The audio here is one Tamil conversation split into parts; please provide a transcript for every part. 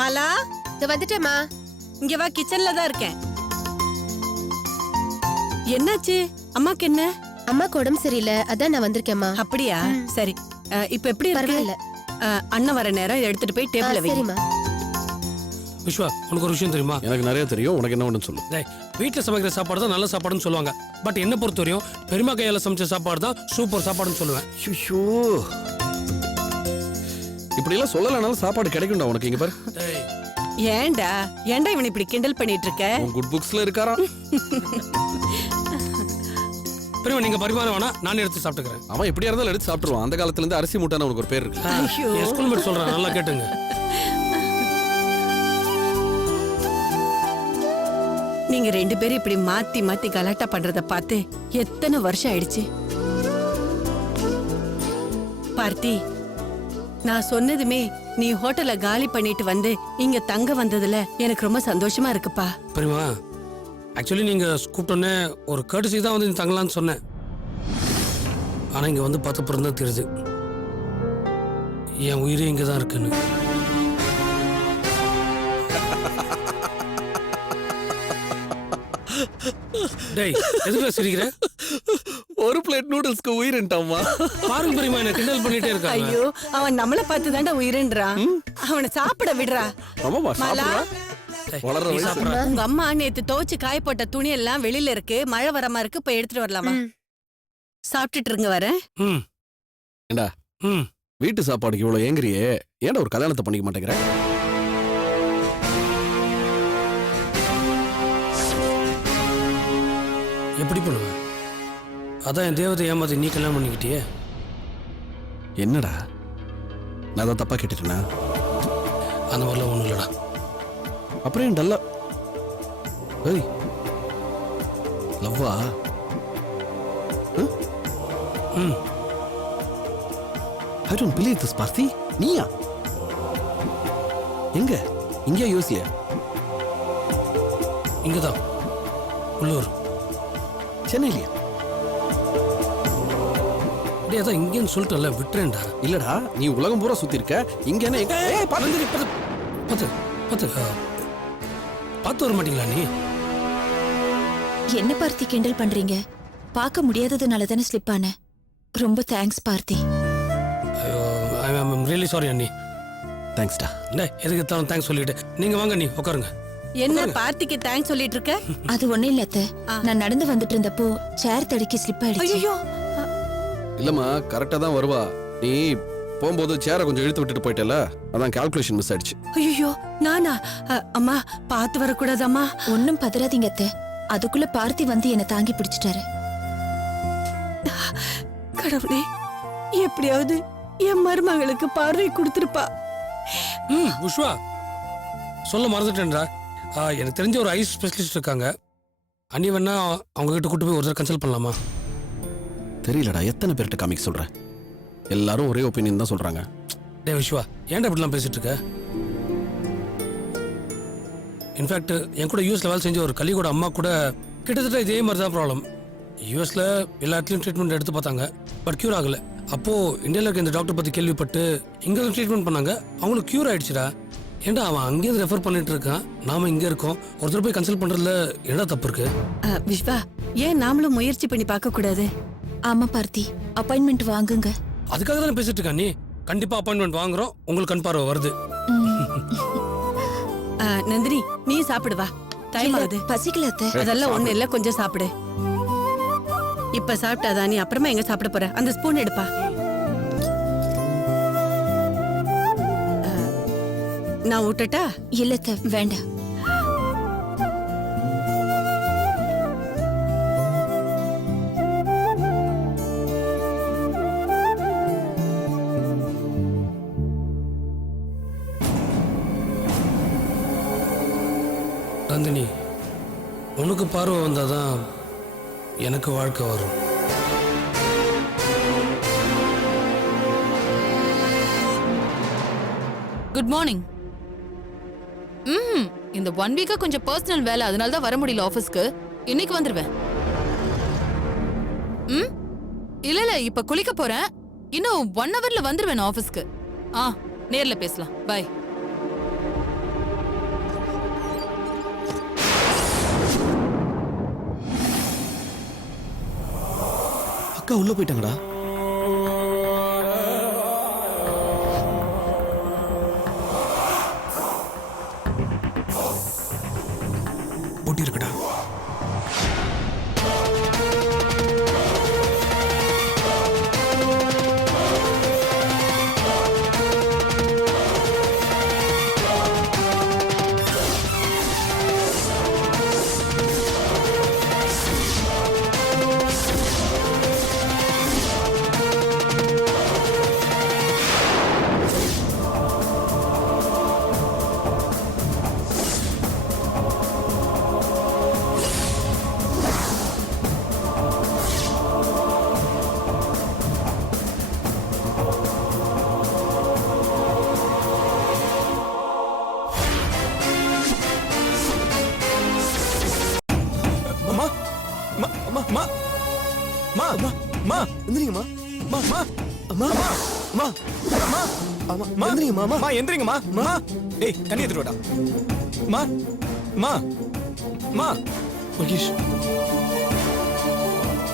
மாலா, வந்துட்டேம்மா. இங்க வா, கிச்சன்ல தான் இருக்கேன். என்னாச்சு? அம்மாக்கு என்ன? அம்மாக்கு உடம்பு சரியில்லை, அதான் நான் வந்திருக்கேம்மா. அப்படியா? சரி. இப்ப எப்படி இருக்கு? பரவாயில்ல. அண்ணன் வர நேரம் எடுத்துட்டு போய் டேபிள்ல வை. சரிம்மா. விஸ்வா, உனக்கு ஒரு விஷயம் தெரியுமா? எனக்கு நிறைய தெரியும். உனக்கு என்ன ஒன்று சொல்லு. வீட்டில் சமைக்கிற சாப்பாடு தான் நல்ல சாப்பாடுன்னு சொல்லுவாங்க. பட் என்ன பொறுத்த வரையும் பெரியமா கையால சமைச்ச சாப்பாடு தான் சூப்பர் சாப்பாடுன்னு சொல்லுவேன். ஐயோ, இப்படி எல்லாம் சொல்லலனாலும் சாப்பாடு கிடைக்கும்டா உனக்கு. இங்க பாரு. ஏன்டா இவன் இப்படி கிண்டல் பண்ணிட்டு இருக்க? உன் குட் புக்ஸ்ல இருக்காரா? பெரியமா, நீங்க பரிமாற வேணா, நான் எடுத்து சாப்பிட்டுக்கிறேன். அவன் எப்படியா இருந்தாலும் எடுத்து சாப்பிட்டுருவான். அந்த காலத்துல இருந்து அரிசி மூட்டான உனக்கு ஒரு பேர் இருக்கு. என் ஸ்கூல் மேட் சொல்றேன், நல்லா கேட்டுங்க. நீங்க ரெண்டு பேரும் இப்படி மாத்தி மாத்தி கலாட்டா பண்றத பார்த்து எத்தனை வருஷம் ஆயிடுச்சு. பார்த்தி, நான் சொன்னதுமே நீ ஹோட்டலை காலி பண்ணிட்டு வந்து இங்க தங்க வந்ததுல எனக்கு ரொம்ப சந்தோஷமா இருக்குப்பா. பெரியமா, ஆக்சுவலி நீங்க கூப்பிட்டோன்னே ஒரு கர்டசி தான் வந்து இங்க தங்கலாம்னு சொன்னேன். ஆனா இங்க வந்து பார்த்த பிறகு தான் தெரியுது என் உயிரே இங்க தான் இருக்குன்னு. டேய், எதுக்கு சிரிக்கிற? ஒரு பிளேட் நூடுல்ஸ்க்கு உயிரின்ட்டாமா. பாருங்க பெரியமா, என்ன கிண்டல் பண்ணிட்டே இருக்காங்க. ஐயோ, அவன் நம்மள பார்த்து தாண்டா உயிரின்றான். அவனை சாப்பிட விடுறா. மாலா, உங்க அம்மா நேத்து துவைச்சு காய போட்ட துணி எல்லாம் வெளியில இருக்கு, மழை வரமா இருக்கு, போய் எடுத்துட்டு வரலாமா? சாப்பிட்டுட்டு இருங்க, வரேன். ஏண்டா வீட்டு சாப்பாடுக்கு இவ்வளவு ஏங்குறியே, ஏன்டா ஒரு கல்யாணத்தை பண்ணிக்க மாட்டேங்கிற? எப்படி பண்ணுவேன்? அதான் என் தேவதை ஏமாத்தி நீ கல்யாணம் பண்ணிக்கிட்டியே. என்னடா, நான் தான் தப்பா கேட்டுட்டேனா? அந்த மாதிரிலாம் ஒண்ணும் இல்லடா. அப்புறம் ஏன் டல்லா? ஏய், லவ்வா? I don't believe this, பார்த்தி. நீயா? எங்க? இங்கே யோசிய? இங்கதான், உள்ளூர். சென்னையிலயா? அப்படியே அதான் இங்கேன்னு சொல்லிட்டல, விட்டுறேன்டா. இல்லடா, நீ உலகம் பூரா சுத்தி இருக்க. இங்க என்ன? பார்த்து வர மாட்டீங்களா நீ? என்ன பார்த்தி கிண்டல் பண்றீங்க? பார்க்க முடியாததுனால தானே ஸ்லிப் ஆன. ரொம்ப தேங்க்ஸ் பார்த்தி. ஐயோ, ஐ அம் ரியலி சாரி அண்ணி. தேங்க்ஸ்டா. டேய், எதுக்கு தான் தேங்க்ஸ் சொல்லிட்டு நீங்க வாங்க, நீ உட்காருங்க. என்ன பார்த்திக்கு தேங்க்ஸ் சொல்லிட்டு இருக்க? அது ஒண்ணும் இல்ல அத்தை. நான் நடந்து வந்துட்டு இருந்தப்போ சேர் தடுக்கி ஸ்லிப் ஆயிடுச்சு. ஐயோ, இல்லம்மா, கரெக்டா தான் வருவா. நீ போகும்போது சேரை கொஞ்சம் இழுத்து விட்டுட்டு போயிட்டல, அதான் கால்குலேஷன் மிஸ் ஆயிடுச்சு. ஐயோ, நானா? அம்மா, பார்த்து வரக்கூடாதம்மா. ஒன்னும் பதறாதீங்க அத்தை. அதுக்குள்ள பார்த்தி வந்து என்ன தாங்கி பிடிச்சிட்டாரு. கடவுளே, எப்படியாவது என் மருமகளுக்கு பார்வை கொடுத்துருப்பா. விஸ்வா, சொல்ல மறந்துட்டேன்டா. எனக்கு தெரிஞ்ச ஒரு ஐஸ் ஸ்பெஷலிஸ்ட் இருக்காங்க. அண்ணி வேணா அவங்க கிட்ட கூட்டு போய் ஒரு தடவை கன்சல்ட் பண்ணலாமா? தெரியலடா, எத்தனை பேர்கிட்ட காமிக்க சொல்ற? எல்லாரும் ஒரே ஒப்பீனியன் தான் சொல்றாங்க. டே விஸ்வா, ஏன்டா இப்படிலாம் பேசிட்டு இருக்க? இன்ஃபேக்ட் என் கூட யூஎஸ்ல வேலை செஞ்ச ஒரு கலிகோட அம்மா கூட கிட்டத்தட்ட இதே மாதிரி தான் ப்ராப்ளம். யூஎஸ்ல எல்லா இடத்துலையும் ட்ரீட்மெண்ட் எடுத்து பார்த்தாங்க, பட் கியூர் ஆகல. அப்போ இந்தியாவில் இருக்க இந்த டாக்டர் பத்தி கேள்விப்பட்டு இங்க ட்ரீட்மெண்ட் பண்ணாங்க, அவங்களுக்கு கியூர் ஆயிடுச்சுடா. ஏன்டா அவன் அங்கேயிருந்து ரெஃபர் பண்ணிட்டு இருக்கான், நாம இங்க இருக்கோம். ஒருத்தர் போய் கன்சல்ட் பண்றதுல என்ன தப்பு இருக்கு? விஸ்வா, ஏன் நாமளும் முயற்சி பண்ணி பார்க்க கூடாது? ஆமா பார்த்தி, அப்பாயின்மெண்ட் வாங்குங்க. அதுக்காக தானே பேசிட்டு இருக்கா நீ. கண்டிப்பா அப்பாயின்மெண்ட் வாங்குறோம், உங்களுக்கு கண் பார்வை வருது. நந்தினி, நீ சாப்பிடுவா. டைம் ஆகுது. பசிக்கல அத்தை. அதெல்லாம் ஒண்ணு இல்ல, கொஞ்சம் சாப்பிடு. இப்ப சாப்பிட்டாதா நீ அப்புறமா எங்க சாப்பிட போற? அந்த ஸ்பூன் எடுப்பா. நான் ஊட்டட்டா? இல்ல அத்தை, வேண்டாம். நந்தினி, உனக்கு பார்வை வந்தாதான் எனக்கு வாழ்க்கை வரும். Good morning. இந்த 1 வீக்கா கொஞ்சம் பர்சனல் வேலை, அதனால தான் வர முடியல ஆபீஸ்க்கு. இன்னைக்கு வந்துருவேன். இல்ல இப்ப குளிக்க போறேன். இன்னும் 1 ஹவர்ல வந்துருவேன் ஆபீஸ்க்கு. நேர்ல பேசலாம். பை. அக்கா உள்ள போயிட்டாங்கடா. போட்டி இருக்குடா. எந்திரிங்கம்மா. டேய் தண்ணி எடுத்துட்டு வாடா. மகேஷ்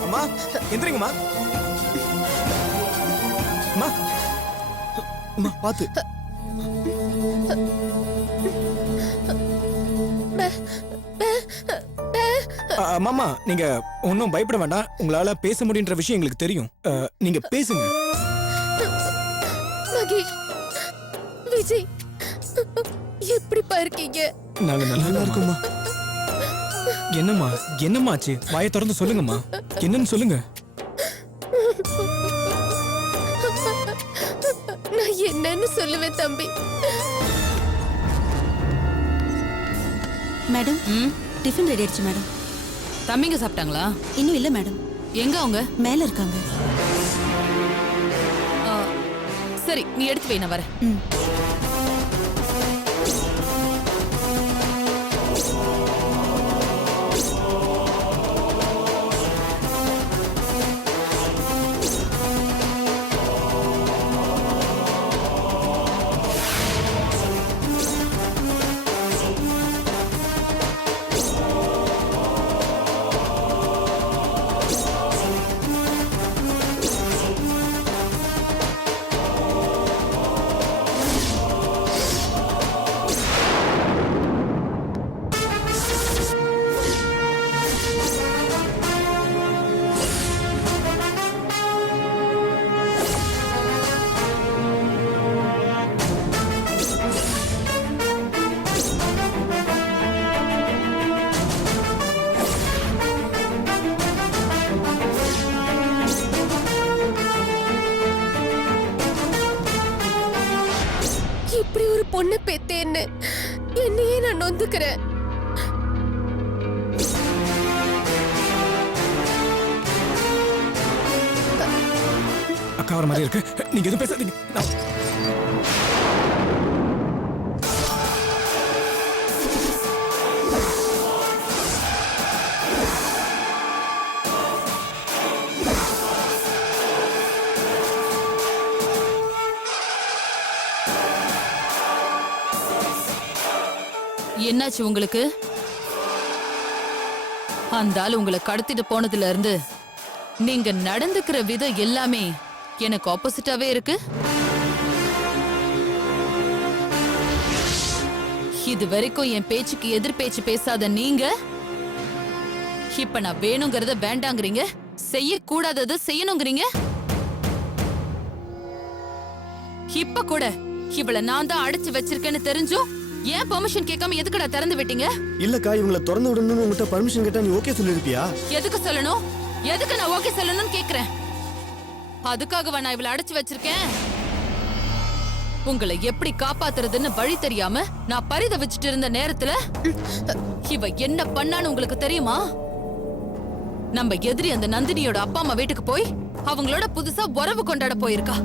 அம்மா எந்திரிங்கம்மா. அம்மா பாத்து. மாமா நீங்க ஒன்னும் பயப்பட வேண்டாம். உங்களால பேச முடியுன்ற விஷயம் எங்களுக்கு தெரியும். நீங்க பேசுங்க. மகேஷ், விஜய் எப்படிப்பா இருக்கீங்க? நாங்க நல்லா இருக்கோம்மா. என்னம்மா என்னம்மாச்சு? வாயை திறந்து சொல்லுங்கம்மா. என்னன்னு சொல்லுங்க. நான் என்னன்னு சொல்லுவேன் தம்பி. மேடம் டிஃபன் ரெடி ஆயிடுச்சு மேடம். தம்பிங்க சாப்பிட்டாங்களா? இன்னும் இல்ல மேடம். எங்க அவங்க? மேல இருக்காங்க. சரி நீ எடுத்து வை, நான் வரேன். இப்படி ஒரு பொண்ணு பெத்தேன்னு என்னையே நான் நொந்துக்கிறேன். அக்கா வர மாதிரி இருக்கு. நீங்க எதுவும் பேசாதீங்க. என்னாச்சு உங்களுக்கு? அந்த ஆள் உங்களை கடத்திட்டு போனதுல இருந்து நீங்க நடந்துக்கிற விதம் எல்லாமே எனக்கு ஆப்போசிட்டாவே இருக்கு. இது வரைக்கும் என் பேச்சுக்கு எதிர் பேச்சு பேசாத நீங்க இப்ப நான் வேணுங்கிறத வேண்டாங்கிறீங்க, செய்யக்கூடாதது செய்யணுங்கிறீங்க. இப்ப கூட இவள நான் தான் அடைச்சு வச்சிருக்கேன்னு தெரிஞ்சும் ஏன் பெர்மிஷன் கேட்காம எதுக்குடா திறந்து விட்டீங்க? இல்லக்கா, இவங்கள திறந்து விடணும்னு உங்ககிட்ட பர்மிஷன் கேட்டா நீ ஓகே சொல்லிருப்பியா? எதுக்கு சொல்லணும்? எதுக்கு நான் ஓகே சொல்லணும்னு கேக்குறேன். அதுக்காகவா நான் இவள அடைச்சு வச்சிருக்கேன்? உங்களை எப்படி காப்பாத்துறதுன்னு வழி தெரியாம நான் பரிதவிச்சிட்டு இருந்த நேரத்துல இவ என்ன பண்ணான்னு உங்களுக்கு தெரியுமா? நம்ம எதிரி அந்த நந்தினியோட அப்பா அம்மா வீட்டுக்கு போய் அவங்களோட புதுசா உறவு கொண்டாட போயிருக்கா.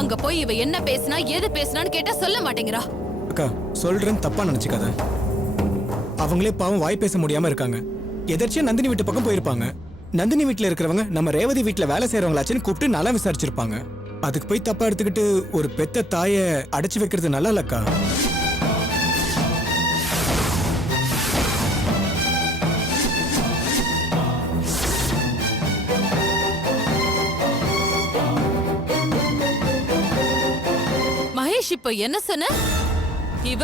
அங்க போய் இவ என்ன பேசினா ஏது பேசினான்னு கேட்டா சொல்ல மாட்டேங்கிறா. அக்கா சொல்றேன், தப்பா நினைச்சுக்காத. அவங்களே பாவம் வாய் பேச முடியாம இருக்காங்க. எதர்ச்சியா நந்தினி வீட்டு பக்கம் போயிருப்பாங்க. நந்தினி வீட்டுல இருக்கிறவங்க நம்ம ரேவதி வீட்டுல வேலை செய்யறவங்களாச்சுன்னு கூப்பிட்டு நல்லா விசாரிச்சிருப்பாங்க. அதுக்கு போய் தப்பா எடுத்துக்கிட்டு ஒரு பெத்த தாய அடைச்சு வைக்கிறது நல்லா இல்லக்கா. இப்ப என்ன சொன்ன? இவ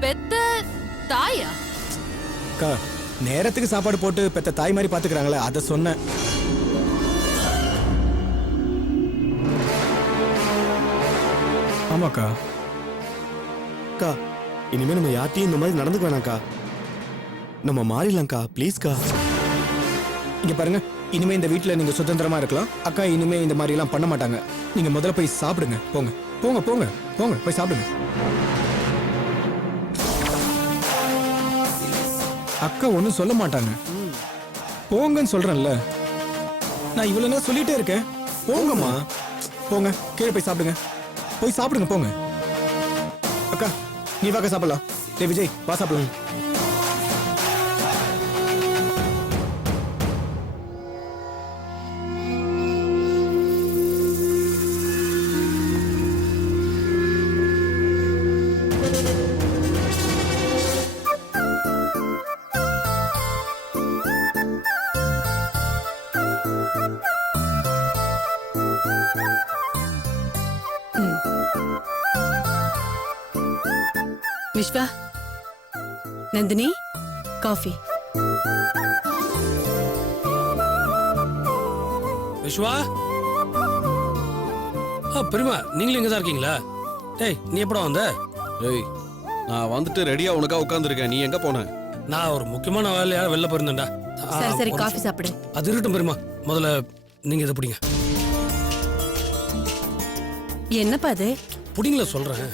பெத்த தாயா? அக்கா நேரத்துக்கு சாப்பாடு போட்டு பெத்த தாய் மாதிரி பாத்துக்கிறாங்களே அதை சொன்னேன். ஆமாக்கா. அக்கா இனிமே நம்ம யார்ட்டையும் இந்த மாதிரி நடந்துக்க வேணாம்க்கா. நம்ம மாறிடலாம்க்கா ப்ளீஸ்க்கா. இங்க பாருங்க, இனிமே இந்த வீட்ல நீங்க சுதந்திரமா இருக்கலாம். அக்கா இனிமே இந்த மாதிரி எல்லாம் பண்ண மாட்டாங்க. நீங்க முதல்ல போய் சாப்பிடுங்க. போங்க போங்க போங்க போங்க போய் சாப்பிடுங்க. அக்கா ஒன்றும் சொல்ல மாட்டாங்க. போங்கன்னு சொல்றேன்ல. நான் இவ்வளவு நேரம் சொல்லிட்டே இருக்கேன். போங்கம்மா போங்க, கீழே போய் சாப்பிடுங்க. போய் சாப்பிடுங்க போங்க. அக்கா நீ வாக்க சாப்பிடலாம். டேய் விஜய் வா சாப்பிடலாம். விஸ்வா, நந்தினி, காஃபி. விஸ்வா, பெரியமா நீங்களும் இங்க தான் இருக்கீங்களா? டேய் நீ எப்படா வந்த? ஏய் நான் வந்துட்டு ரெடியா உனக்கா உட்காந்துருக்கேன். நீ எங்க போன? நான் ஒரு முக்கியமான வேலையா வெளில போயிருந்தேன்டா. சரி சரி காஃபி சாப்பிடு. அது இருக்கட்டும் பெரியமா, முதல்ல நீங்க இதை பிடிங்க. என்னப்பா அது? பிடிங்கள சொல்றேன்.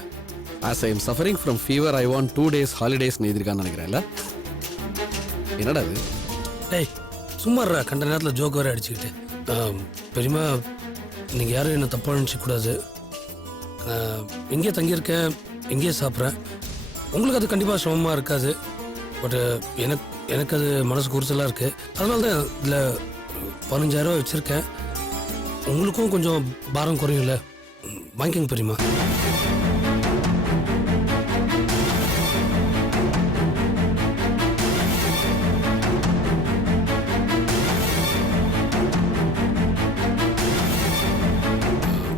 As I am suffering from fever, I want 2 days holidays நீ இருக்கான்னு நினைக்கிறேன்ல. என்னடா இது? டேய் சும்மா இருடா, கண்ட நேரத்தில் ஜோக் வேற அடிச்சுக்கிட்டு. பெரியமா நீங்கள் யாரும் என்ன தப்பாக நினச்சிக்க கூடாது. இங்கேயே தங்கியிருக்கேன், இங்கேயே சாப்பிட்றேன். உங்களுக்கு அது கண்டிப்பாக சிரமமாக இருக்காது. பட் எனக்கு அது மனசுக்கு உறுத்தலாக இருக்குது. அதனால தான் இதில் 15,000 வச்சுருக்கேன். உங்களுக்கும் கொஞ்சம் பாரம் குறையும்ல, வாங்கிக்கங்க பெரியமா.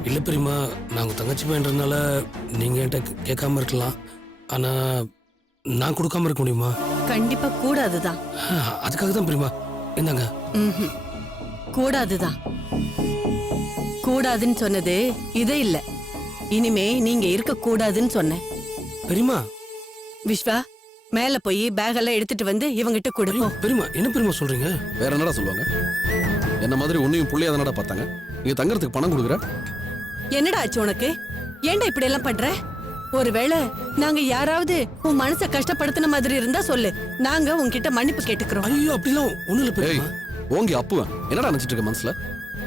இல்லை பெரியமா, நாங்கள் தங்கச்சி பையன்றதுனால நீங்கள் என்கிட்ட கேட்காம இருக்கலாம். ஆனால் நான் கொடுக்காம இருக்க முடியுமா? கண்டிப்பா கூடாதுதான். அதுக்காக தான் பெரியமா. என்னங்க கூடாதுதான். கூடாதுன்னு சொன்னது இதே இல்ல. இனிமே நீங்க இருக்க கூடாதுன்னு சொன்னேன். பெரியமா. விஸ்வா, மேல போய் பேக் எல்லாம் எடுத்துட்டு வந்து இவங்கிட்ட கொடுப்போம். பெரியமா என்ன பெரியமா சொல்றீங்க? வேற என்னடா சொல்லுவாங்க? என்ன மாதிரி உன்னையும் புள்ளையா தானடா பார்த்தாங்க. நீங்க தங்கறதுக்கு பணம் கொடுக்குற. என்னடா ஆச்சு உனக்கு? ஏன்டா இப்படி எல்லாம் பண்ற? ஒருவேளை நாங்க யாராவது உன் மனசை கஷ்டப்படுத்தின மாதிரி இருந்தா சொல்லு, நாங்க உன்கிட்ட மன்னிப்பு கேட்டுக்கிறோம். ஐயோ அப்படிலாம் ஒண்ணும் இல்ல ஏய் பெரியமா. ஓங்கி அப்புவேன். என்னடா நினைச்சிட்டு இருக்க மனசுல?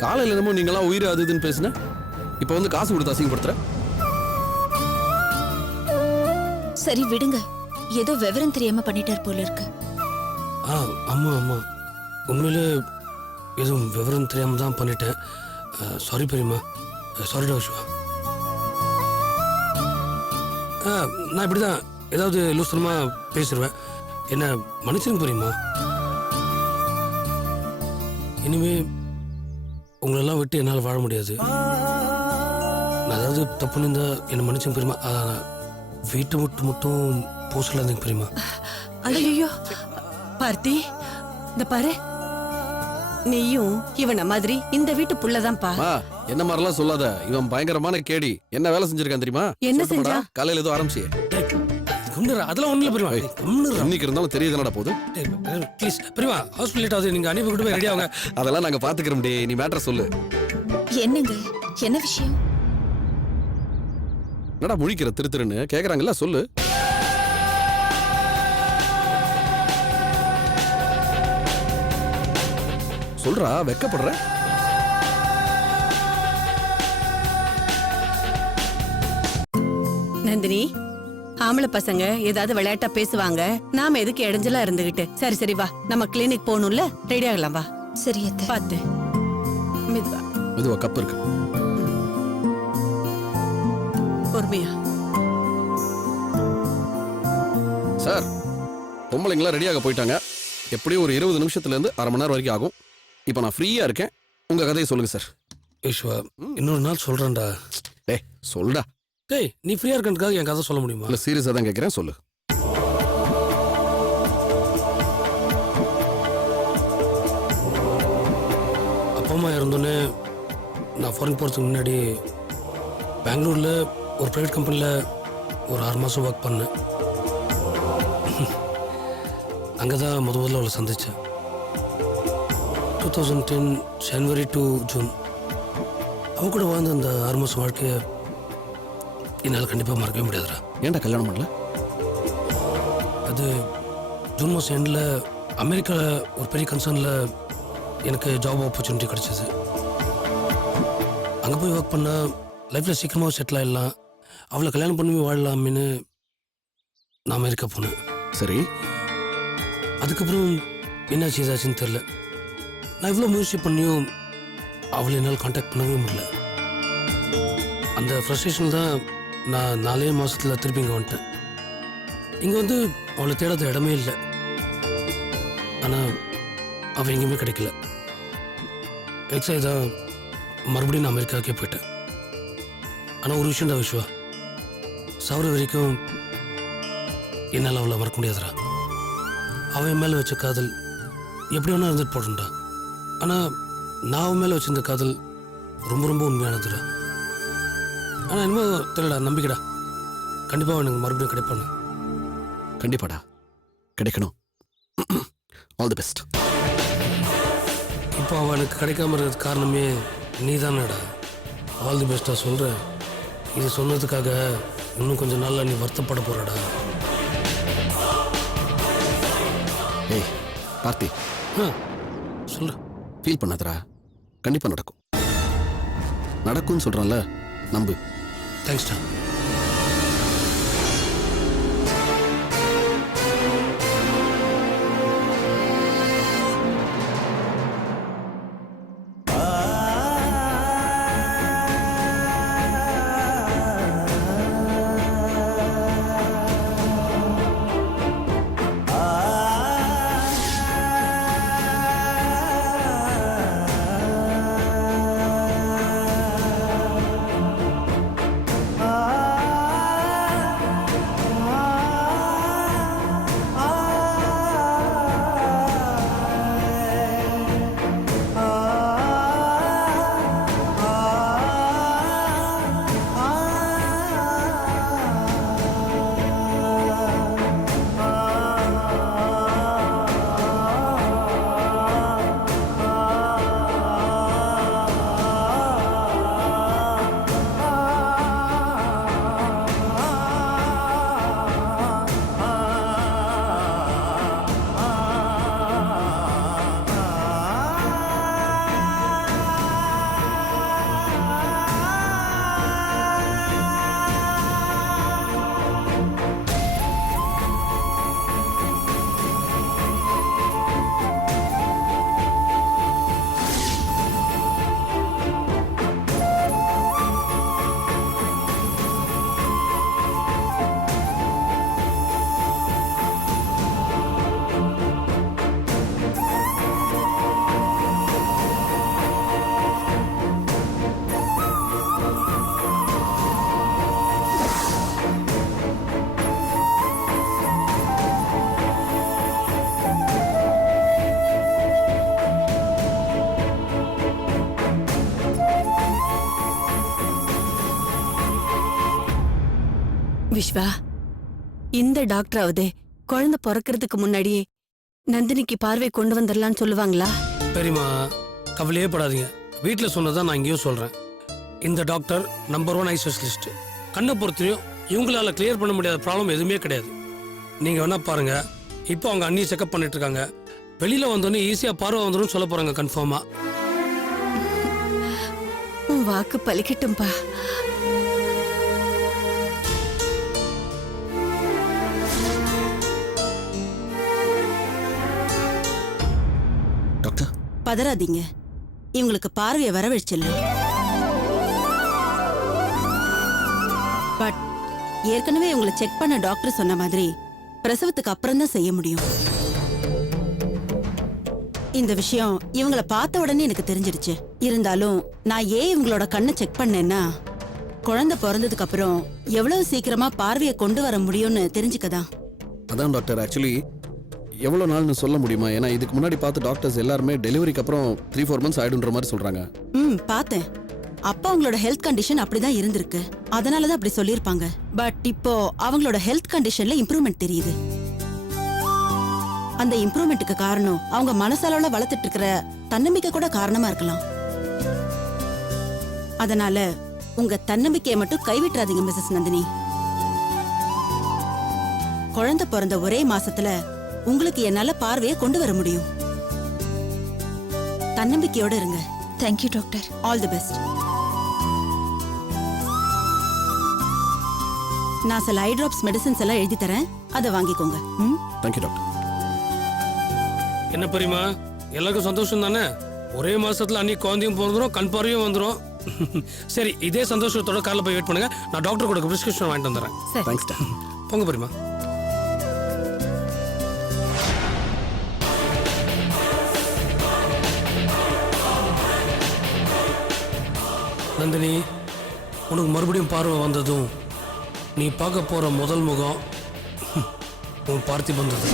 காலையில என்னமோ நீங்களாம் உயிர் அது இதுன்னு பேசுன, இப்போ வந்து காசு கொடுத்து அசிங்கப்படுத்துற. சரி விடுங்க, ஏதோ விவரம் தெரியாம பண்ணிட்டார் போல இருக்கு. ஆமா ஆமா, உண்மையிலே எதுவும் விவரம் தெரியாம தான் பண்ணிட்டேன். சாரி பெரியமா. சாரிடா விஸ்வா. நான் இப்படிதான் ஏதாவது லூசனமா பேசிடுவேன். என்ன மன்னிச்சிருங்க பெரியமா. இனிமே உங்களெல்லாம் விட்டு என்னால் வாழ முடியாது. நான் ஏதாவது தப்பு பண்ணியிருந்தா என்னை மன்னிச்சுங்க பெரியமா. வீட்டை விட்டு மட்டும் போக சொல்லாதீங்க பெரியமா. ஐயோ பார்த்தி, இந்த பாரு, நீயும் இவன மாதிரி இந்த வீட்டு புள்ளதான்ப்பா. என்ன மாதிரிலாம் சொல்லாத. இவன் பயங்கரமான கேடி. என்ன வேலை செஞ்சிருக்கான் தெரியுமா? என்ன செஞ்சா? காலையில ஏதோ ஆரம்பிச்சியே. அதெல்லாம் ஒண்ணும் இல்ல பெரியமா. இன்னைக்கு இருந்தாலும் தெரியுது என்னடா போகுது. ப்ளீஸ் பெரியமா, ஹாஸ்பிட்டல் ஆகுது, நீங்க அனுப்பி விட்டு போய் ரெடி ஆகுங்க. அதெல்லாம் நாங்க பாத்துக்கிறோம். டே நீ மேட்டர் சொல்லு. என்னங்க, என்ன விஷயம்? என்னடா முழிக்கிற திருன்னு கேக்குறாங்கல்ல, சொல்லு. சொல்றா, வெக்கப்படுற. நந்தினி, ஆம்பளை பசங்க ஏதாவது விளையாட்டா பேசுவாங்க, நாம எதுக்கு இடைஞ்சலா இருந்துகிட்டு. சரி சரி வா, நம்ம கிளினிக் போகணும்ல, ரெடி ஆகலாம் வா. சரி அத்தை. பாத்து மெதுவா மெதுவா, கப் இருக்கு. பொறுமையா. சார், பொம்பளைங்களா ரெடியாக போயிட்டாங்க. எப்படியும் ஒரு 20 நிமிஷத்துல இருந்து அரை மணி நேரம் வரைக்கும் ஆகும். இப்போ நான் ஃப்ரீயா இருக்கேன். உங்க கதையை சொல்லுங்க சார். விஸ்வா, இன்னொரு நாள் சொல்றேன்டா. டேய் சொல்டா. டேய் நீ ஃப்ரீயா இருக்கிறதுக்காக என் கதை சொல்ல முடியுமா? இல்ல சீரியஸா தான் கேட்குறேன், சொல்லு. அப்பா அம்மா இறந்தோன்னே நான் ஃபாரின் போகிறதுக்கு முன்னாடி பெங்களூரில் ஒரு ப்ரைவேட் கம்பெனியில் ஒரு 6 மாதம் ஒர்க் பண்ணேன். அங்கே தான் முதல்ல அவளை சந்தித்தேன். 2010 ஜனவரி டு ஜூன். அவ கூட வாழ்ந்த அந்த 6 மாதம் வாழ்க்கையை என்னால் கண்டிப்பாக மறக்கவே முடியாதுடா. ஏன்டா கல்யாணம் பண்ணல? அது ஜூன் மாதம் எண்டில் அமெரிக்காவில் ஒரு பெரிய கன்சர்னில் எனக்கு ஜாப் ஆப்பர்ச்சுனிட்டி கிடச்சிது. அங்கே போய் ஒர்க் பண்ணால் லைஃப்பில் சீக்கிரமாக செட்டில் ஆகிடலாம், அவளை கல்யாணம் பண்ணி வாழலாமேன்னு நான் அமெரிக்கா போனேன். சரி, அதுக்கப்புறம் என்னாச்சு ஏதாச்சுன்னு தெரில. நான் இவ்வளோ முயற்சி பண்ணியும் அவளை என்னால் கான்டாக்ட் பண்ணவே முடியல. அந்த ஃப்ரஸ்ட்ரேஷன் தான் நான் 4 மாதத்தில் திருப்பி இங்கே வந்துட்டேன். இங்கே வந்து அவளை தேடாத இடமே இல்லை. ஆனால் அவள் எங்கேயுமே கிடைக்கல. எக்ஸாய் தான் மறுபடியும் நான் அமெரிக்காவுக்கே போயிட்டேன். ஆனால் ஒரு விஷயம் தான் விஸ்வா, சாவர வரைக்கும் என்னால் அவளை மறக்க முடியாதுடா. அவன் மேலே வச்ச காதல் எப்படி வேணா இருந்துட்டு போடுண்டா. ஆனால் நான் அவன் மேலே வச்சிருந்த காதல் ரொம்ப ரொம்ப உண்மையானதுடா. ஆனால் இனிமேல் தெரியலடா, நம்பிக்கைடா, கண்டிப்பாக எனக்கு மறுபடியும் கிடைப்பானு. கண்டிப்பாடா கிடைக்கணும். All the best. இப்போ அவனுக்கு கிடைக்காம இருக்கிறது காரணமே நீ தானேடா. ஆல் தி பெஸ்ட்டாக சொல்கிறேன். இது சொன்னதுக்காக இன்னும் கொஞ்சம் நாளில் நீ வருத்தப்பட போகிறடா. ஏய் பார்த்தி, சொல்லு. ஃபீல் பண்ணாதடா, கண்டிப்பாக நடக்கும். நடக்கும்னு சொல்கிறான்ல, நம்பு. தேங்க்ஸ்டா. விஸ்வா, இந்த டாக்டராவது குழந்தை பிறக்கிறதுக்கு முன்னாடியே நந்தினிக்கு பார்வை கொண்டு வந்துடலான்னு சொல்லுவாங்களா? பெரியமா கவலையே படாதீங்க. வீட்டில் சொன்னதான் நான் இங்கேயும் சொல்கிறேன். இந்த டாக்டர் நம்பர் 1 ஐ ஸ்பெஷலிஸ்ட். கண்ணை பொறுத்தையும் இவங்களால கிளியர் பண்ண முடியாத ப்ராப்ளம் எதுவுமே கிடையாது. நீங்கள் வேணா பாருங்க, இப்போ அவங்க அண்ணி செக்அப் பண்ணிட்டு இருக்காங்க. வெளியில் வந்தோடனே ஈஸியாக பார்வை வந்துடும் சொல்ல போகிறாங்க கன்ஃபார்மாக. உன் வாக்கு பலிக்கட்டும்பா. டாக்டர் பதறாதீங்க, இவங்களுக்கு பார்வையை வரவழைச்சிடலாம். பட் ஏற்கனவே இவங்களை செக் பண்ண டாக்டர் சொன்ன மாதிரி பிரசவத்துக்கு அப்புறம் தான் செய்ய முடியும். இந்த விஷயம் இவங்களை பார்த்த உடனே எனக்கு தெரிஞ்சிடுச்சு. இருந்தாலும் நான் ஏன் இவங்களோட கண்ணை செக் பண்ணேன்னா, குழந்தை பிறந்ததுக்கு அப்புறம் எவ்வளவு சீக்கிரமா பார்வையை கொண்டு வர முடியும்னு தெரிஞ்சுக்கதான். அதான் டாக்டர், ஆக்சுவலி எவ்வளோ நாள்னு சொல்ல முடியுமா? ஏன்னா இதுக்கு முன்னாடி பார்த்து டாக்டர்ஸ் எல்லாருமே டெலிவரிக்கு அப்புறம் 3-4 months ஆயிடுன்ற மாதிரி சொல்றாங்க. பார்த்தேன். அப்பா அவங்களோட ஹெல்த் கண்டிஷன் அப்படிதான் இருந்திருக்கு. அதனாலதான் அப்படி சொல்லியிருப்பாங்க. பட் இப்போ அவங்களோட ஹெல்த் கண்டிஷன்ல இம்ப்ரூவ்மெண்ட் தெரியுது. அந்த இம்ப்ரூவ்மெண்ட்டுக்கு காரணம் அவங்க மனசளவுல வளர்த்துட்டு இருக்கிற தன்னம்பிக்கை கூட காரணமா இருக்கலாம். அதனால உங்க தன்னம்பிக்கையை மட்டும் கைவிட்டுறாதீங்க மிஸ்ஸஸ் நந்தினி. குழந்தை பிறந்த ஒரே மாசத்துல உங்களுக்கு என்னால பார்வையை கொண்டு வர முடியும். தன்னம்பிக்கையோட இருங்க. Thank you doctor. All the best. நான் சில ஐ டிராப்ஸ் மெடிசன்ஸ் எல்லாம் எழுதி தரேன், அதை வாங்கிக்கோங்க. Thank you doctor. என்ன பெரியமா, எல்லாருக்கும் சந்தோஷம் தானே? ஒரே மாசத்துல அன்னைக்கு குழந்தையும் பிறந்துரும், கண் பார்வையும் வந்துடும். சரி, இதே சந்தோஷத்தோட காலைல போய் வெயிட் பண்ணுங்க. நான் டாக்டர் கூட பிரிஸ்கிரிப்ஷன் வாங்கிட்டு வந்துடுறேன். தேங்க்ஸ் டா. போங்க பெரியமா. நந்தினி, உனக்கு மறுபடியும் பார்வை வந்ததும் நீ பார்க்க போற முதல் முகம் உன் பார்த்திபன் தான்.